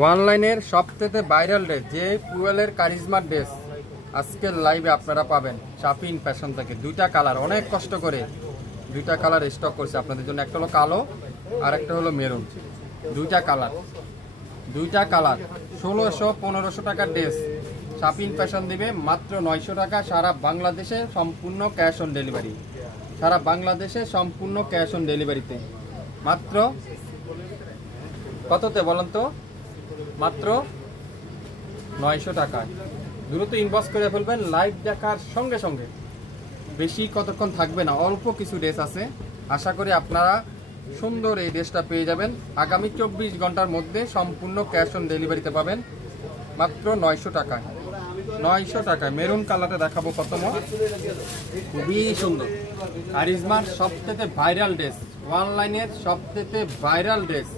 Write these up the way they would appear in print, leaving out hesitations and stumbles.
অনলাইনের সবথেকে viral dress যে পুয়েলের কারিজমার ড্রেস আজকের লাইভে আপনারা পাবেন শাপিন ফ্যাশন থেকে। দুইটা কালার, অনেক কষ্ট করে দুইটা কালার স্টক করছে আপনাদের জন্য। একটা হলো কালো আর একটা হলো মেরুন। দুইটা কালার 1600-1500 টাকার ড্রেস শাপিন ফ্যাশন দিবে মাত্র 900 টাকা। সারা বাংলাদেশে সম্পূর্ণ ক্যাশ অন ডেলিভারি। সারা বাংলাদেশে সম্পূর্ণ ক্যাশ অন ডেলিভারিতে মাত্র কততে বলেন তো? মাত্র 900 টাকায়। দ্রুত ইনবক্স করে ফেলবেন লাইভ দেখার সঙ্গে সঙ্গে। বেশি কতক্ষণ থাকবে না, অল্প কিছু ড্রেস আছে। আশা করি আপনারা সুন্দর এই ড্রেসটা পেয়ে যাবেন। আগামী 24 ঘন্টার মধ্যে সম্পূর্ণ ক্যাশ অন ডেলিভারিতে পাবেন মাত্র 900 টাকায়। 900 টাকায় মেরুন কালারটা দেখাবো প্রথম। খুবই সুন্দর কারিজমার সবথেকে ভাইরাল ড্রেস, অনলাইনের সবথেকে ভাইরাল ড্রেস।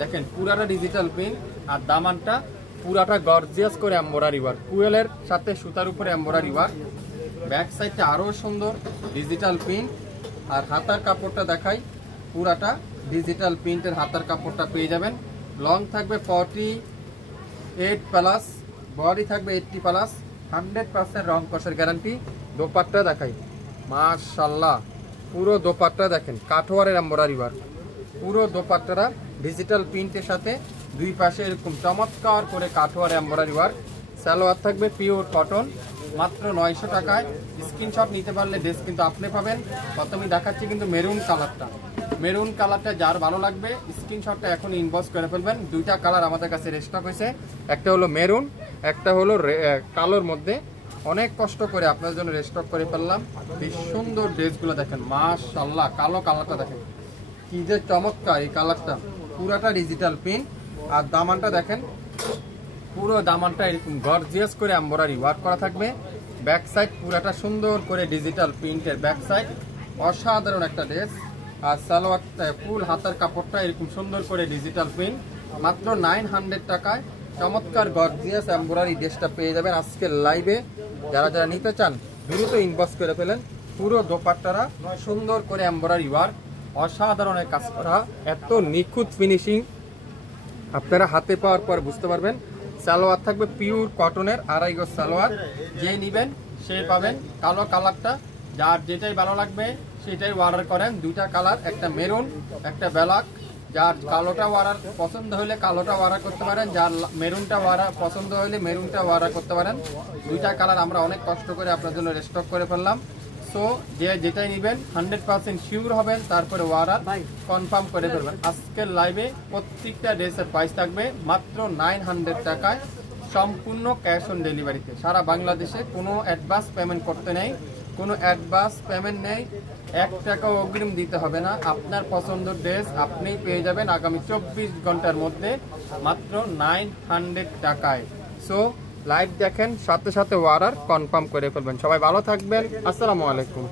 দেখেন পুরাটা ডিজিটাল প্রিন্ট আর দামানটা পুরাটা গর্জিয়াস করে এমব্রয়ডারি ওয়ার্ক, কুয়েলের সাথে সুতার উপরে এমব্রয়ডারি ওয়ার্ক। ব্যাক সাইডটা আরও সুন্দর ডিজিটাল প্রিন্ট। আর হাতার কাপড়টা দেখাই, পুরাটা ডিজিটাল প্রিন্টের হাতার কাপড়টা পেয়ে যাবেন। লং থাকবে 48+, বডি থাকবে 80+, 100% রং কষের গ্যারান্টি। দোপাট্টা দেখাই, মাশাআল্লাহ পুরো দোপাট্টা দেখেন কাঠওয়ারের এমব্রয়ডারি ওয়ার্ক। পুরো দোপাট্টারা ডিজিটাল প্রিন্টের সাথে দুই পাশে এরকম চমৎকার করে কাঠওয়ার এমব্রয়ডারি ওয়ার্ক। সালোয়ার থাকবে পিওর কটন মাত্র 900 টাকায়। স্ক্রিনশট নিতে পারলে ড্রেস কিন্তু আপনি পাবেন। প্রথমেই দেখাচ্ছি কিন্তু মেরুন কালারটা। মেরুন কালারটা যার ভালো লাগবে স্ক্রিনশটটা এখন ইনবক্স করে ফেলবেন। দুইটা কালার আমাদের কাছে স্টক হয়েছে, একটা হলো মেরুন, একটা হলো কালোর মধ্যে। অনেক কষ্ট করে আপনার জন্য স্টক করে ফেললাম। বেশ সুন্দর ড্রেসগুলো দেখেন, মাশাআল্লাহ। কালো কালারটা দেখেন কি যে চমৎকার এই কালারটা, পুরাটা ডিজিটাল প্রিন্ট। আর দামানটা দেখেন, পুরো দামানটা এরকম গর্জিয়াস করে এমব্রয়ডারি ওয়ার্ক করা থাকবে। ব্যাক সাইড পুরাটা সুন্দর করে ডিজিটাল প্রিন্টের ব্যাক সাইড, অসাধারণ একটা ড্রেস। আর সালোয়ারটা ফুল হাতার কাপড়টা এরকম সুন্দর করে ডিজিটাল প্রিন্ট মাত্র 900 টাকায়। চমৎকার গর্জিয়াস এমব্রয়ডারি ড্রেসটা পেয়ে যাবেন আজকের লাইভে। যারা যারা নিতে চান দ্রুত ইনবক্স করে ফেলেন। পুরো দোপাট্টারা সুন্দর করে এমব্রয়ডারি ওয়ার্ক, অসাধারণের কাজ করা, এত নিখুঁত ফিনিশিং আপনারা হাতে পাওয়ার পর বুঝতে পারবেন। সালোয়ার থাকবে পিওর কটনের 2.5 গজ সালোয়ার। যে নেবেন সে পাবেন। কালো কালারটা যার যেটাই ভালো লাগবে সেটাই অর্ডার করেন। দুইটা কালার, একটা মেরুন একটা ব্ল্যাক। যার কালোটা অর্ডার পছন্দ হলে কালোটা অর্ডার করতে পারেন, যার মেরুনটা অর্ডার পছন্দ হলে মেরুনটা অর্ডার করতে পারেন। দুইটা কালার আমরা অনেক কষ্ট করে আপনার জন্য স্টক করে ফেললাম। সো যে যেটাই নেবেন 100% শিওর হবেন, তারপরে অর্ডার কনফার্ম করে ফেলবেন। আজকের লাইভে প্রত্যেকটা ড্রেসের প্রাইস থাকবে মাত্র 900 টাকায়, সম্পূর্ণ ক্যাশ অন ডেলিভারিতে। সারা বাংলাদেশে কোনো অ্যাডভান্স পেমেন্ট করতে নেই, কোনো অ্যাডভান্স পেমেন্ট নেই, 1 টাকাও অগ্রিম দিতে হবে না। আপনার পছন্দের ড্রেস আপনিই পেয়ে যাবেন আগামী 24 ঘন্টার মধ্যে মাত্র 900 টাকায়। সো লাইভ দেখেন, সাথে সাথে অর্ডার কনফার্ম করে ফেলবেন। সবাই ভালো থাকবেন, আসসালামু আলাইকুম।